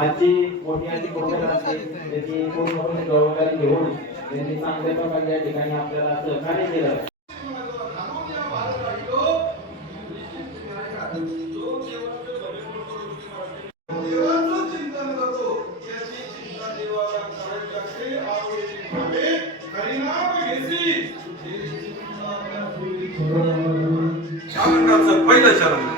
आजची मोठी आजी प्रोग्राम असते त्याची पूर्णपणे जबाबदारी घेऊन त्यांनी चांगल्या प्रकारे या ठिकाणी आपल्याला सहकार्य केलं. पहिलं चरण.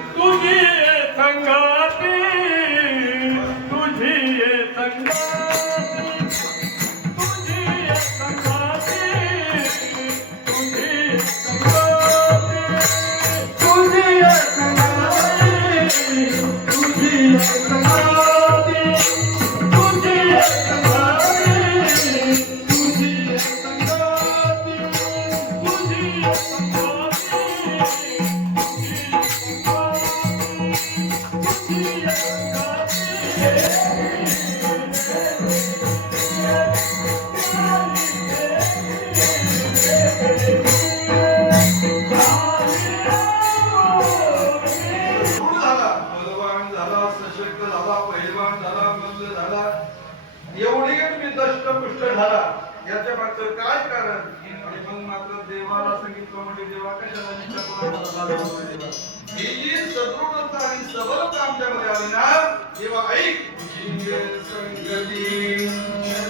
एवढे तुम्ही दष्टपुष्ट झाला. याच्या मागचं काय कारण? मग मात्र देवाला सांगितलं म्हणजे देवा कशाला विचारला मला झाला देवा? ही जी सदृढता आणि सबलता आमच्यामध्ये आली ना देवा ऐक. तुझी संगती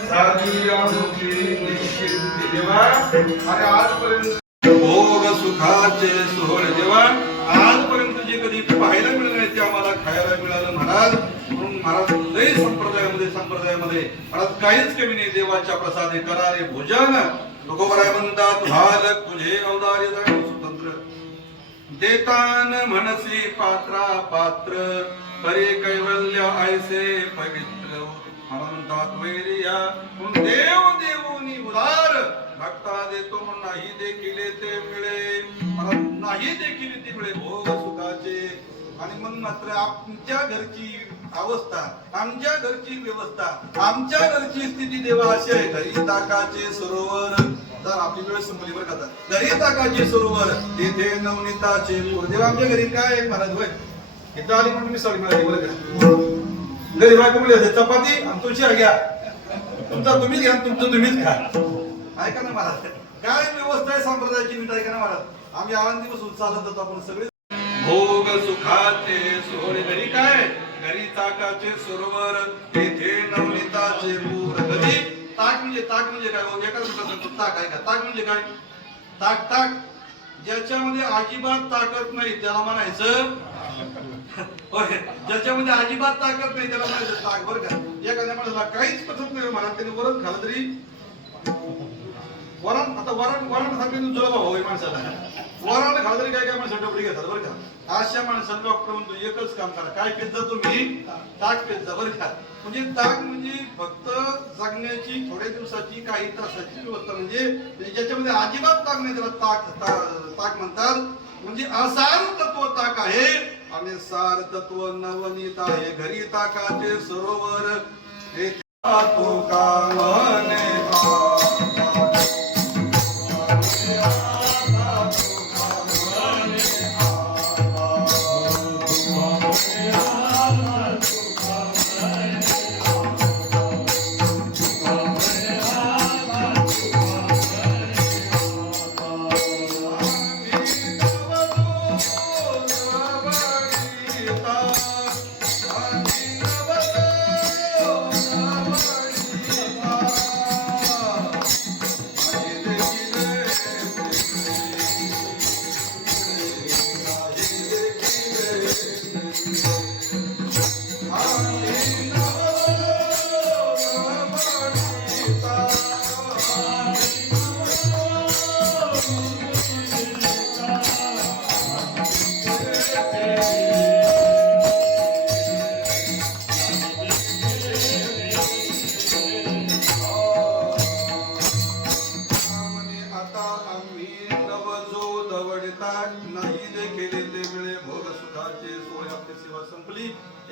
साधी आमची निश्चिंती देवा. आणि आजपर्यंत भोग सुखाचे सोहळ देवा. आजपर्यंत जे कधी पाहायला मिळालं नाही ते आम्हाला खायला मिळालं महाराज म्हणून महाराज लय संप्रदायामध्ये संप्रदायामध्ये महाराज काहीच कमी नाही. देवाच्या प्रसादे करारे भोजन तुकोबराय म्हणतात भाल तुझे अवदार्य जाण स्वतंत्र. देतान मनसी पात्रा पात्र करे कैवल्य ऐसे पवित्र. म्हणतात वैरिया म्हणून देव देवोनी उदार. भक्ता देतो नाही देखील ते मिळे मला नाही देखील ते मिळे भोग सुखाचे. आणि मग मात्र आमच्या घरची अवस्था आमच्या घरची व्यवस्था आमच्या घरची स्थिती देवा अशी आहे. घरी ताकाचे सरोवर. तर आपली वेळ संपली बरं का घरी ताकाचे सरोवर तेथे नवनीताचे देवा आमच्या घरी काय आहे महाराज? होय. इथं आली म्हणून मी सॉरी मिळाली बरं का? घरी बायको म्हणली असेल, चपाती आणि तुळशी घ्या. तुमचा तुम्हीच घ्या तुमचं तुम्हीच खा. ऐका ना महाराज. काय व्यवस्था आहे संप्रदायाची नीट ऐका ना महाराज. आम्ही आनंदी बसून चालत होतो आपण सगळे. भोग सुखाचे सोहळे. घरी काय घरी ताकाचे सरोवर तेथे नवनीताचे पूर. कधी ताक म्हणजे ताक म्हणजे काय? हो, एका सांगतो ताक आहे का? ताक म्हणजे काय? ताक ताक. ज्याच्यामध्ये अजिबात ताकद नाही त्याला म्हणायचं होय. ज्याच्यामध्ये अजिबात ताकद नाही त्याला म्हणायचं ताक. बरं का? एखाद्या माणसाला काहीच पसंत नाही हो मला त्याने वरच खाल तरी वरण आता वरण वरण खाल्ले जुळा भाऊ आहे माणसाला. वरण खाल तरी काय काय माणसं डबडी घेतात बरं का? अशा माणसाला डॉक्टर म्हणतो एकच काम करा काय पेत तुम्ही? ताक पेत बरं का? म्हणजे ताक म्हणजे फक्त जगण्याची थोड्या दिवसाची काही तासाची व्यवस्था म्हणजे, म्हणजे ज्याच्यामध्ये अजिबात ताक नाही त्याला ताक ता- ताक म्हणतात. म्हणजे असार तत्व ताक आहे. आणि सार तत्व नवनीत आहे. घरी ताकाचे सरोवर हे तो कामने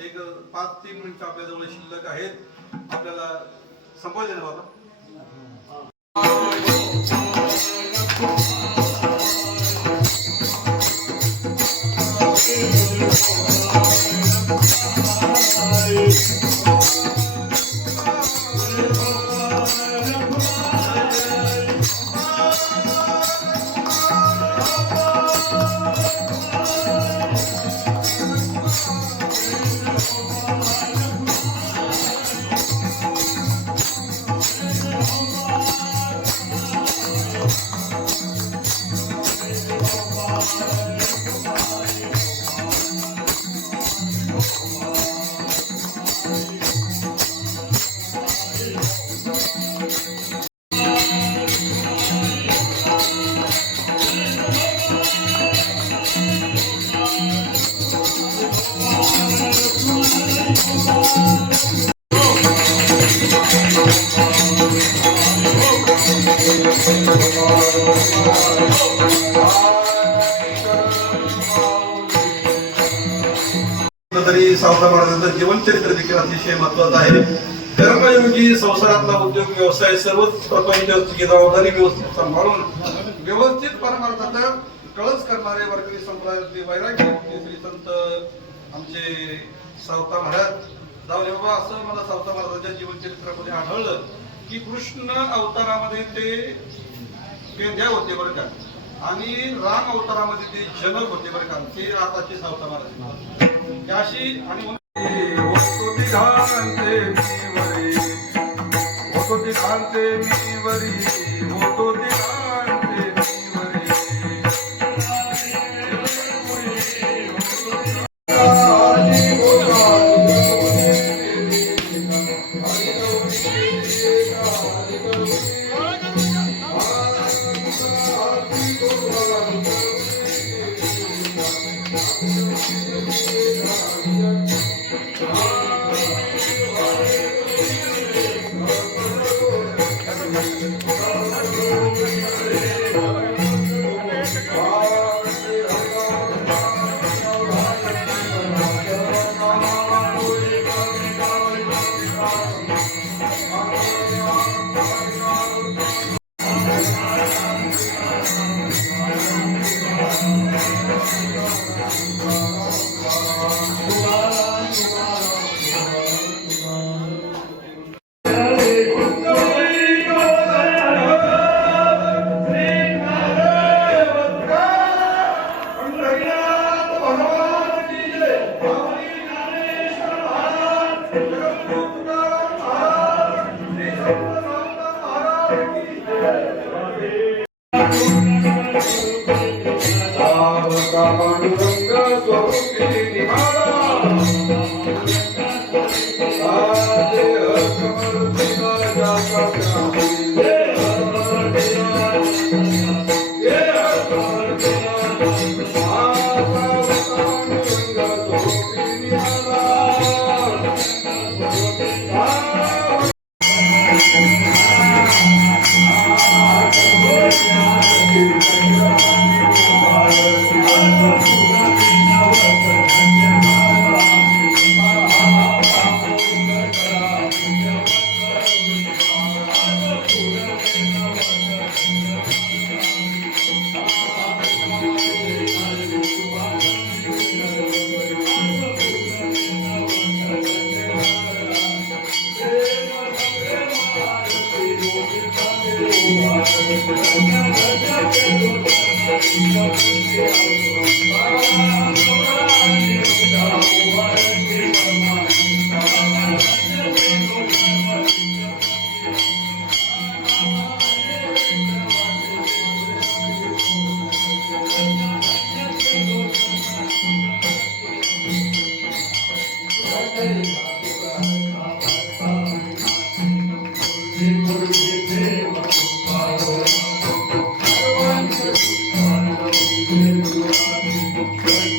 एक पाच तीन मिनिटं आपल्याजवळ शिल्लक आहेत. आपल्याला संपवायचे बाबा? तरी सावता महाराजांचं जीवनचरित्र देखील अतिशय महत्वाचं आहे. कर्मयोगी संसारातला उद्योग व्यवसाय सर्वच प्रपंचाची जबाबदारी व्यवस्थित सांभाळून व्यवस्थित परमार्थाचा कळस करणारे वारकरी संप्रदायातले वैराग्य श्री संत आमचे सावता महाराज जाऊन बाबा असं मला सावता महाराजांच्या जीवनचरित्रामध्ये आढळलं की कृष्ण अवतारामध्ये ते पेंद्या होते बरं का. आणि राम अवतारामध्ये ते जनक होते बरं का. ते आताचे सावता महाराज. त्याशी आणि म्हणून- होतो Yeah. Thank you.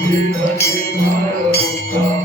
You. yeah, yeah, yeah, yeah, yeah,